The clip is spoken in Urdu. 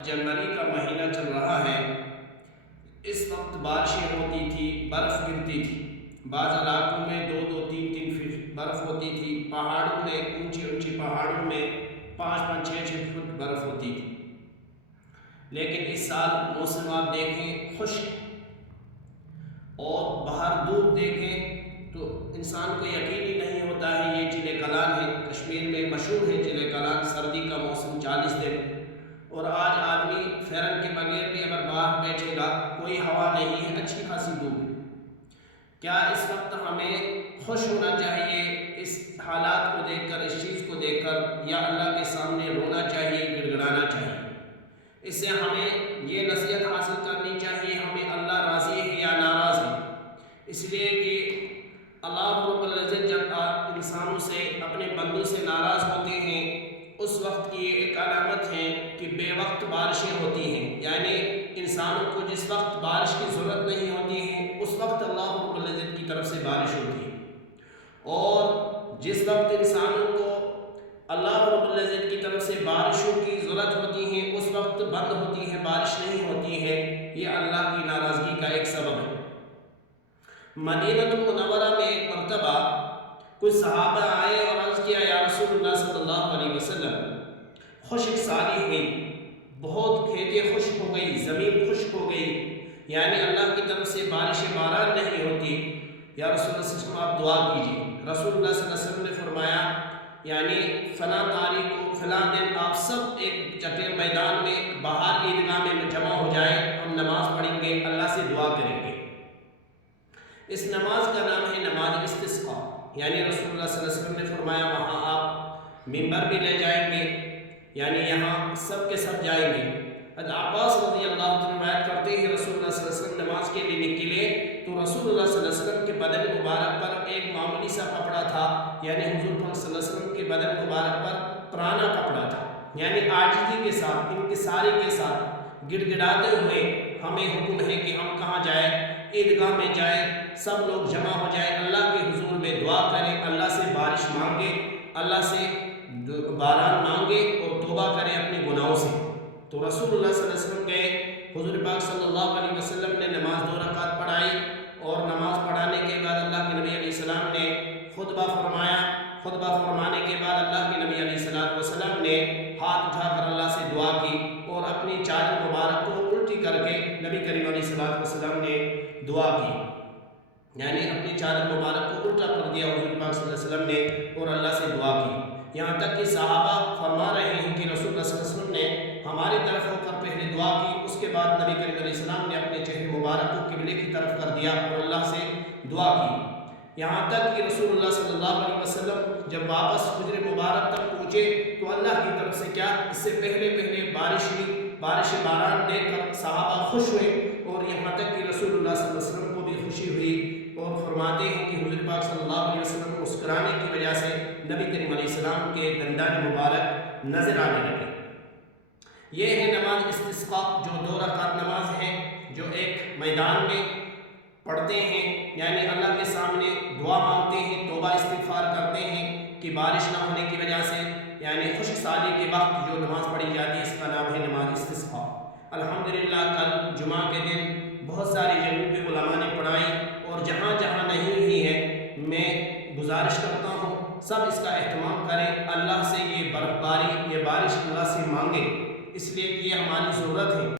جنوری کا مہینہ چل رہا ہے۔ اس وقت بارشیں ہوتی تھی، برف گرتی تھی، بعض علاقوں میں 2-2 3-3 فٹ برف ہوتی تھی، پہاڑوں میں اونچی پہاڑوں میں 5-5 6 6 فٹ برف ہوتی تھی۔ لیکن اس سال موسم آپ دیکھیں خشک اور باہر دھوپ دیکھیں تو انسان کو یقین ہی نہیں ہوتا ہے یہ چلے کلان ہے۔ کشمیر میں مشہور ہے چلے کلان، سردی کا موسم 40 دن، اور آج آدمی فیرن کے بغیر بھی اگر باہر بیٹھے گا کوئی ہوا نہیں ہے، اچھی خاصی دھوپ ہے۔ کیا اس وقت ہمیں خوش ہونا چاہیے اس حالات کو دیکھ کر، اس چیز کو دیکھ کر، یا اللہ کے سامنے رونا چاہیے، گڑ گڑانا چاہیے؟ اس سے ہمیں یہ نصیحت حاصل کرنی چاہیے ہمیں اللہ راضی ہے یا ناراض ہے، اس لیے کہ اللہ رب العزت جب انسانوں سے، اپنے بندوں سے ناراض ہوتے ہیں اس وقت کی ایک علامت ہے کہ بے وقت بارشیں ہوتی ہیں، یعنی انسانوں کو جس وقت بارش کی ضرورت نہیں ہوتی ہے اس وقت اللہ رب العزت کی طرف سے بارش ہوتی ہے، اور جس وقت انسانوں کو اللہ رب العزت کی طرف سے بارشوں کی ضرورت ہوتی ہے اس وقت بند ہوتی ہے، بارش نہیں ہوتی ہے۔ یہ اللہ کی ناراضگی کا ایک سبب ہے۔ مدینہ المنورہ میں ایک مرتبہ کچھ صحابہ آئے اور عرض کیا، یا رسول اللہ صلی اللہ علیہ وسلم، خشک سالی ہوئی، بہت کھیتیں خشک ہو گئی، زمین خشک ہو گئی، یعنی اللہ کی طرف سے بارش باران نہیں ہوتی، یا رسول اللہ صلی اللہ علیہ وسلم آپ دعا کیجیے۔ رسول اللہ صلی اللہ علیہ وسلم نے فرمایا، یعنی فلاں تاریخ کو فلاں دن آپ سب ایک چٹے میدان میں باہر عیدگاہ میں جمع ہو جائیں، ہم نماز پڑھیں گے، اللہ سے دعا کریں گے۔ اس نماز کا نام ہے نماز استسقاء، یعنی رسول اللہ صلی اللہ علیہ وسلم نے فرمایا وہاں آپ ممبر بھی لے جائیں گے، یعنی یہاں سب کے سب جائیں گے۔ حضرت عباس رضی اللہ عنہ روایت کرتے ہیں رسول اللہ صلی اللہ علیہ وسلم نماز کے لیے نکلے تو رسول اللہ صلی اللہ علیہ وسلم کے بدن مبارک پر ایک معمولی سا کپڑا تھا، یعنی حضور صلی اللہ علیہ وسلم کے بدن مبارک پر پرانا کپڑا تھا، یعنی عاجزی کے ساتھ، انکساری کے ساتھ، گڑ گڑاتے ہوئے ہمیں حکم ہے کہ ہم کہاں جائیں، عیدگاہ میں جائیں، سب لوگ جمع ہو جائیں، اللہ کے حضور میں دعا کریں، اللہ سے بارش مانگے، اللہ سے باران مانگے اور توبہ کریں اپنے گناہوں سے۔ تو رسول اللہ صلی اللہ علیہ وسلم گئے، حضور پاک صلی اللہ علیہ وسلم نے نماز 2 رکعت پڑھائی، اور نماز پڑھانے کے بعد اللہ کے نبی علیہ السلام نے خطبہ فرمایا۔ خطبہ فرمانے کے بعد اللہ کے نبی علیہ السلام نے ہاتھ اٹھا کر اللہ سے دعا کی اور اپنی چادر مبارک کو الٹی کر کے نبی کریم علیہ السلام نے دعا کی، یعنی اپنی چادر مبارک کو الٹا کر دیا حضور پاک صلی اللہ علیہ وسلم نے اور اللہ سے دعا کی، یہاں تک کہ صحابہ فرما رہے ہیں کہ رسول اللہ صلی اللہ علیہ وسلم نے ہماری طرف ہو کر پہلے دعا کی، اس کے بعد نبی کریم علیہ السلام نے اپنے چہرے مبارک کو قبلے کی طرف کر دیا اور اللہ سے دعا کی، یہاں تک کہ رسول اللہ صلی اللہ علیہ وسلم جب واپس حجر مبارک تک پہنچے تو اللہ کی طرف سے کیا اس سے پہلے بارش ہوئی، بارش باران دیکھ کر صحابہ خوش ہوئے، اور یہاں تک کہ رسول اللہ صلی اللہ علیہ وسلم کو بھی خوشی ہوئی، اور فرماتے ہیں کہ حضور پاک صلی اللہ علیہ وسلم مسکرانے کی وجہ سے نبی کریم علیہ السلام کے دندان مبارک نظر آنے لگے۔ یہ ہے نماز استسقاء، جو 2 رکعت نماز ہے، جو ایک میدان میں پڑھتے ہیں، یعنی اللہ کے سامنے دعا مانگتے ہیں، توبہ استغفار کرتے ہیں کہ بارش نہ ہونے کی وجہ سے، یعنی خشک سالی کے وقت جو نماز پڑھی جاتی ہے اس کا نام ہے نماز استسقاء۔ الحمدللہ کل جمعہ کے دن بہت ساری جگہوں پہ علماء نے پڑھائی، اور جہاں جہاں نہیں ہوئی ہے میں گزارش کرتا ہوں سب اس کا اہتمام کریں، اللہ سے یہ برف باری، یہ بارش اللہ سے مانگیں، اس لیے کہ یہ ہماری ضرورت ہے۔